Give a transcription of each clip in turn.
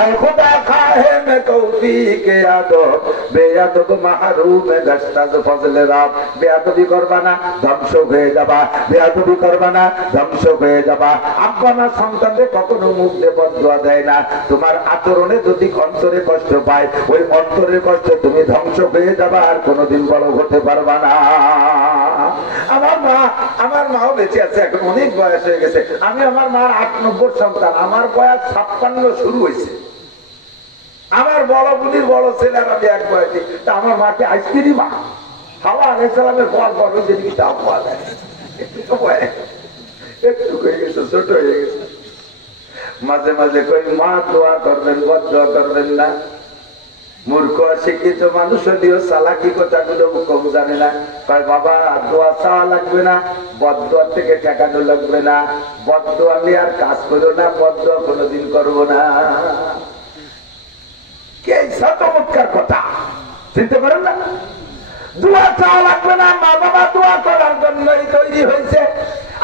ऐ खुदा खाहे में तौफीक यादब बेयादब महरूम गश्ताज फजले रब बेयादबी करबा ना ধ্বংস হয়ে যাবা বেয়াদবি করবা না ধ্বংস হয়ে যাবা আব্বা মা সন্তানদের কখনো মুখ দিয়ে বদদুয়া দেয় না তোমার আচরণে যদি অন্তরে কষ্ট পায় ওই অন্তরের কষ্টে তুমি ধ্বংস হয়ে যাবা আর কোনোদিন বড় হতে পারবা না আমার মাও বেঁচে আছে এখন অনেক বয়স হয়ে গেছে আমি আমার মার ৮-৯০ সন্তান আমার বয়স ৫৬ শুরু হয়েছে আমার বড় বুড়ির বড় ছেলে আর আমি এক বয়সী তা আমার মাকে আইসক্রিম হাওয়া আলাইসালামের পর পর ওই যেদিকে চাপ পাওয়া যায় একটু হয়ে গেছে ছোট হয়ে গেছে মাঝে মাঝে কই মা দোয়া করবেন বদ দোয়া করবেন না মূর্খ শিক্ষিত মানুষ দিও চালাকি কথাগুলো কম জানে না কয় বাবা দোয়া চাওয়া লাগবে না বদদোয়া থেকে ঠেকানো লাগবে না বদদোয়া নিয়ে আর কাজ করো না বদদোয়া কোনোদিন করবো না কে চমৎকার কথা চিনতে পারেন না দোয়া চাওয়া লাগবে না মা বাবা দোয়া করার জন্যই তৈরি হয়েছে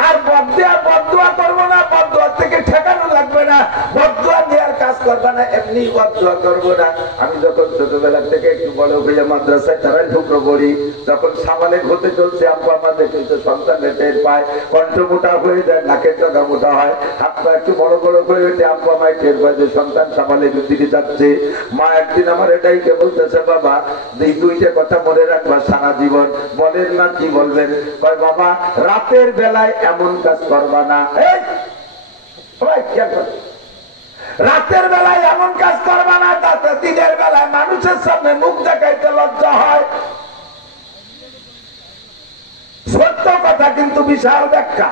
আর বদদোয়া করবো না বদদোয়া থেকে ঠেকানো লাগবে না বদদোয়া নেওয়ার কাজ করবে না এমনি বদদোয়া করবো না আমি যখন ছোটবেলা থেকে একটু বড় হয়ে মাদ্রাসায় তারাই ঢুকলো পড়ি যখন সামালে হতে চলছে আব্বা আমাদের কিন্তু সন্তানের টের পায় কণ্ঠ মোটা হয়ে যায় নাকের টাকা মোটা হয় হাত পা একটু বড় বড় হয়ে ওঠে আব্বা মায় টের পায় যে সন্তান সামালে দিকে যাচ্ছে মা একদিন আমার এটাই কে বলতেছে বাবা এই দুইটা কথা মনে রাখবা সারা জীবন বলেন না কি বলবেন কয় বাবা রাতের বেলায় এমন কাজ করবা না রাতের বেলায় এমন কাজ করবা না তাতে দিনের বেলায় মানুষের সামনে মুখ দেখাইতে লজ্জা হয় সত্য কথা কিন্তু বিশাল ব্যাখ্যা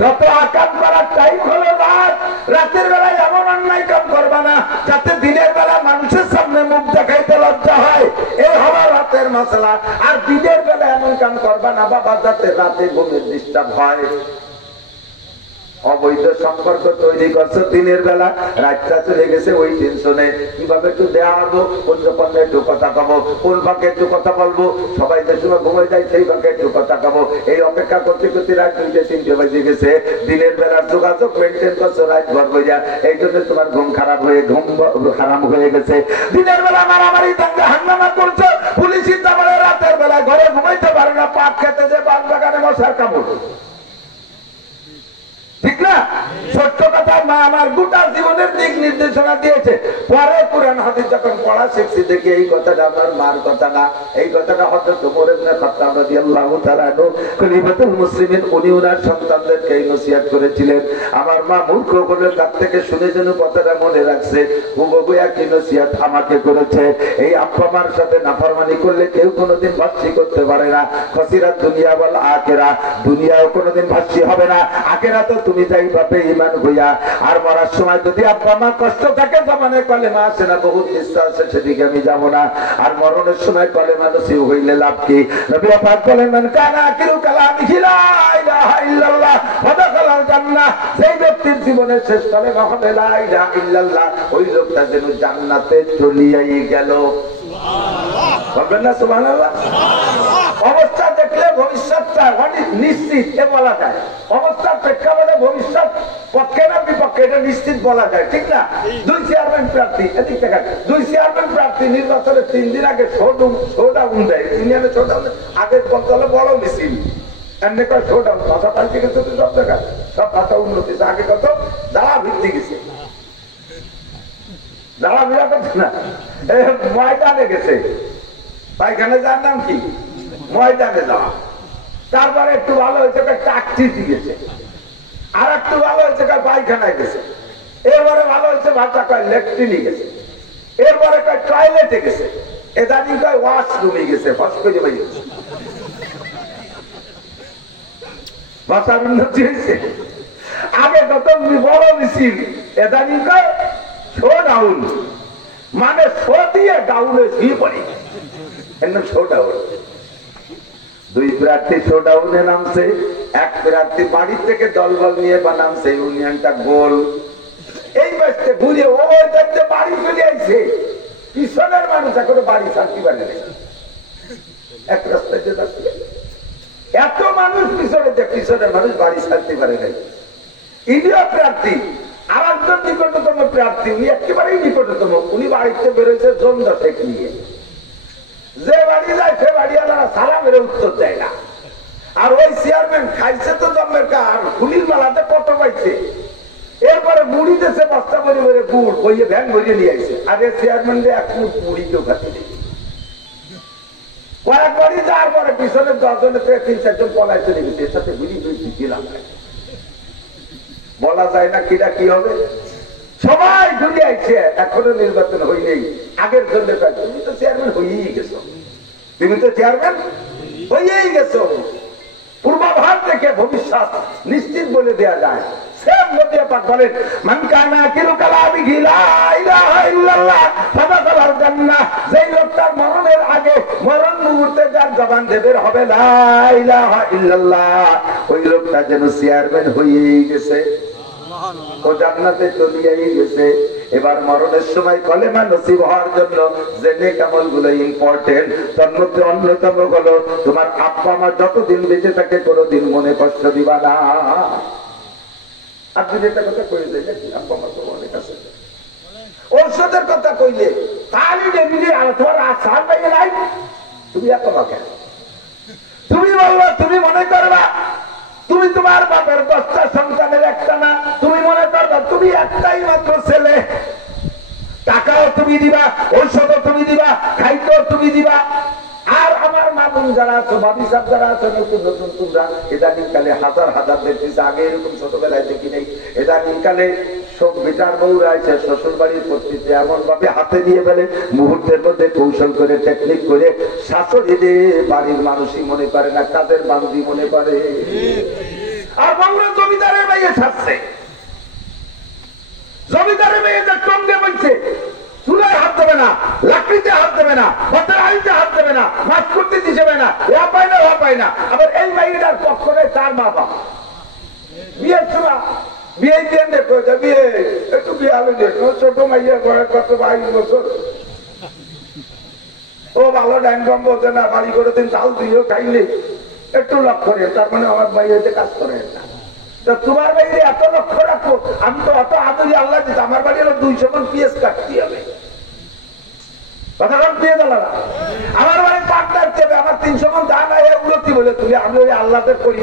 যত আকাম করার টাইম হলো রাতের বেলায় এমন অন্যায় কাম করবা না যাতে দিনের বেলা মানুষের সামনে মুখ দেখাইতে লজ্জা হয় এই হলো রাতের মশলা আর দিনের বেলা এমন কাম করবা না বাবা যাতে রাতে ঘুমের ডিস্টার্ব হয় অবৈধ সম্পর্ক তৈরি করছো দিনের বেলা রাতটা চলে গেছে ওই টেনশনে কিভাবে একটু দেওয়া হবো কোন যখন একটু কথা কবো কোন ভাগে একটু কথা বলবো সবাই যে সময় ঘুমাই যায় সেই ভাগে একটু কথা কবো এই অপেক্ষা করতে করতে রাত 2-3 বাজে গেছে দিনের বেলার যোগাযোগ মেনটেন করছো রাত ভর হয়ে যায় এই জন্য তোমার ঘুম খারাপ হয়ে হারাম হয়ে গেছে দিনের বেলা মারামারি দাঙ্গা হাঙ্গামা করছো পুলিশি তারপরে রাতের বেলা ঘরে ঘুমাইতে পারে না পাট খেতে যে বাগ বাগানে মশার কামড় ঠিক না সত্য কথা মা আমার গোটা জীবনের দিক নির্দেশনা দিয়েছে পরে কুরআন হাদিস যখন পড়া শিখছি দেখি এই কথাটা আমার মার কথা না এই কথাটা হযরত ওমর ইবনে খাত্তাব রাদিয়াল্লাহু তাআলা আনহু খলিফাতুল মুসলিমিন উনি ওনার সন্তানদেরকে নসিহত করেছিলেন আমার মা মূর্খ বলে কাছ থেকে শুনে যেন কথাটা মনে রাখছে হুবহু একই নসিহত আমাকে করেছে এই আব্বা মার সাথে নাফরমানি করলে কেউ কোনোদিন ভাসি করতে পারে না খসিরাত দুনিয়া ওয়াল আখিরা দুনিয়াও কোনোদিন ভাসি হবে না আখিরাতও তুমি যাই পাবে ঈমান হইয়া আর মরার সময় যদি আব্বা মা কষ্ট থাকে জবানে কলেমা আসে না বহুত ইচ্ছা আছে সেদিকে আমি যাব না আর মরণের সময় কলেমা নসিব হইলে লাভ কি নবী পাক বলেন মান কানা আখিরু কালামিহি লা ইলাহা ইল্লাল্লাহ ফাদাখালাল জান্নাহ যেই ব্যক্তির জীবনের শেষ কলেমা হবে লা ইলাহা ইল্লাল্লাহ ওই লোকটা যেন জান্নাতে চলিয়াই গেল সুবহানাল্লাহ বলবেন না সুবহানাল্লাহ অবস্থা দেখলে ভবিষ্যৎটা অনেক নিশ্চিত এ বলা যায় অবস্থার প্রেক্ষাপটে ভবিষ্যৎ পক্ষে না বিপক্ষে এটা নিশ্চিত বলা যায় ঠিক না দুই চেয়ারম্যান প্রার্থী এদিক থেকে দুই চেয়ারম্যান প্রার্থী নির্বাচনের 3 দিন আগে শোডাউন দেয় ইউনিয়নে শোডাউন আগে বলতে হলে বড় মিছিল এমনি করে শোডাউন ভাষা পাল্টে গেছে সব জায়গায় সব ভাষা উন্নতি আগে কত যারা ভিত্তি গেছে যারা বিরা করছে না ময়দানে গেছে পায়খানে যার নাম কি ময়দানে যাওয়া তারপরে একটু ভালো হয়েছে চাকচিতি গেছে আর একটু ভালো হয়েছে পায়খানায় গেছে এরপরে ভালো হয়েছে ভাষা কয় লেট্রিনে গেছে এরপরে কয় টয়লেটে গেছে এদানি কয় ওয়াশরুমে গেছে ভাষার উন্নতি হয়েছে আগে কত বড় মিছিল এদানি কয় শো ডাউন মানে শো দিয়ে ডাউনে শুয়ে পড়ি শো ডাউন দুই প্রার্থী শোডাউনে নামছে এক প্রার্থী বাড়ি থেকে দলবল নিয়ে বানামছে ইউনিয়নটা গোল এই বাসতে ঘুরে ওই দেখতে বাড়ি চলে আসছে পিছনের মানুষ এখনো বাড়ি শান্তি পারে এক রাস্তায় যে যাচ্ছে এত মানুষ পিছনে যে পিছনের মানুষ বাড়ি শান্তি পারে নাই ইন্ডিয়া প্রার্থী আর পাঁচজন নিকটতম প্রার্থী, উনি একেবারেই নিকটতম। উনি বাড়িতে বেরোয়েছে জন 10 নিয়ে। যে বাড়ি যায় সে বাড়িওয়ালারা সারা বেরো উত্তর দেয় না। আর ওই চেয়ারম্যান খাইছে তো দমের কার, ফুলির মালাতে কত পাইছে। এরপরে মুড়ি দেশে বস্তা ভরে ভরে গুড় বইয়ে ভ্যান ভরিয়ে নিয়ে আসছে। আর এই চেয়ারম্যান এক মুঠ মুড়ি কেউ খাতে নেই। কয়েকবারই যাওয়ার পরে পিছনে 10 জনের 3-4 জন পলাই চলে গেছে। এর সাথে বুঝি দিলাম বলা যায় না কিরা কি হবে। সবাই ঘুরে আইছে, এখনো নির্বাচন হইলেই আগের জন্য তুমি তো চেয়ারম্যান হয়েই গেছো, তুমি তো চেয়ারম্যান হয়েই গেছো। পূর্বাভাস থেকে ভবিষ্যৎ নিশ্চিত বলে দেয়া যায়। যেই লোকটার মরণের আগে মরণ মুহূর্তে যার জবান দেবের হবে লা ইলাহা ইল্লাল্লাহ, ওই লোকটা যেন চেয়ারম্যান হয়েই গেছে, ও জান্নাতে চলিয়েই গেছে। এবার মরণের সময় কলেমা নসিব হওয়ার জন্য যে নেক আমলগুলো ইম্পর্টেন্ট, তার মধ্যে অন্যতম হলো তোমার আব্বা মা যতদিন বেঁচে থাকে কোনোদিন মনে কষ্ট দিবা না। আর যদি একটা কথা কই যায় নাকি আব্বা মা তো অনেক আছে, ঔষধের কথা কইলে তাহলে দেখবি আর তোমার আসার পাইয়ে নাই, তুমি এত বাকে তুমি বলবা, তুমি মনে করবা তুমি তোমার বাপের 10টা সন্তানের একটা না, তুমি মনে করবা তুমি একটাই মাত্র ছেলে, টাকাও তুমি দিবা, ঔষধও তুমি দিবা, খাইতেও তুমি দিবা। আর আমার মামুন যারা আছো, ভাবি সাহেব যারা আছো, নতুন নতুন তোমরা ইদানিং কালে হাজার হাজার দেখতেছে, আগে এরকম ছোটবেলায় দেখি নেই। ইদানিং কালে সব বেটার বউরা আছে শ্বশুর বাড়ির প্রতিতে এমন ভাবে হাতে নিয়ে ফেলে, মুহূর্তের মধ্যে কৌশল করে টেকনিক করে শাশুড়ি দিয়ে বাড়ির মানুষই মনে করে না, কাজের বান্ধবী মনে করে। আর বউরা জমিদারের মেয়ে ছাড়ছে, জমিদারের মেয়েদের সঙ্গে বলছে চুলায় হাত দেবে না, লাকড়িতে হাত দেবে না, ভাতের আড়িতে হাত দেবে না, মাছ করতে দিবে না, এ পায় না ও পায় না। আবার এই মেয়েটার পক্ষ নেই তার মা বাবা। বিয়ের সময় বিয়ে দিয়ে দেখো, বিয়ে একটু বিয়ে আলো দেখো, ছোট মাইয়ের ঘরে কত 22 বছর, ও ভালো ডাইনকাম বলছে না, বাড়ি করে দিন চাল দিও খাইলে একটু লক্ষ্য নেই, তার মানে আমার ভাই হইতে কাজ করে না। তোমার বাড়িতে এত লক্ষ্য রাখো, আমি তো অত আদরি আল্লাহ দিতে, আমার বাড়ি হলো 200 মণ পিএস কাটতে হবে, কথা দিয়ে দিল না। আমার বাড়ি পাট রাখতে হবে, আমার 300 মণ ধান উন্নতি বলে তুমি, আমি ওই আল্লাহদের করি।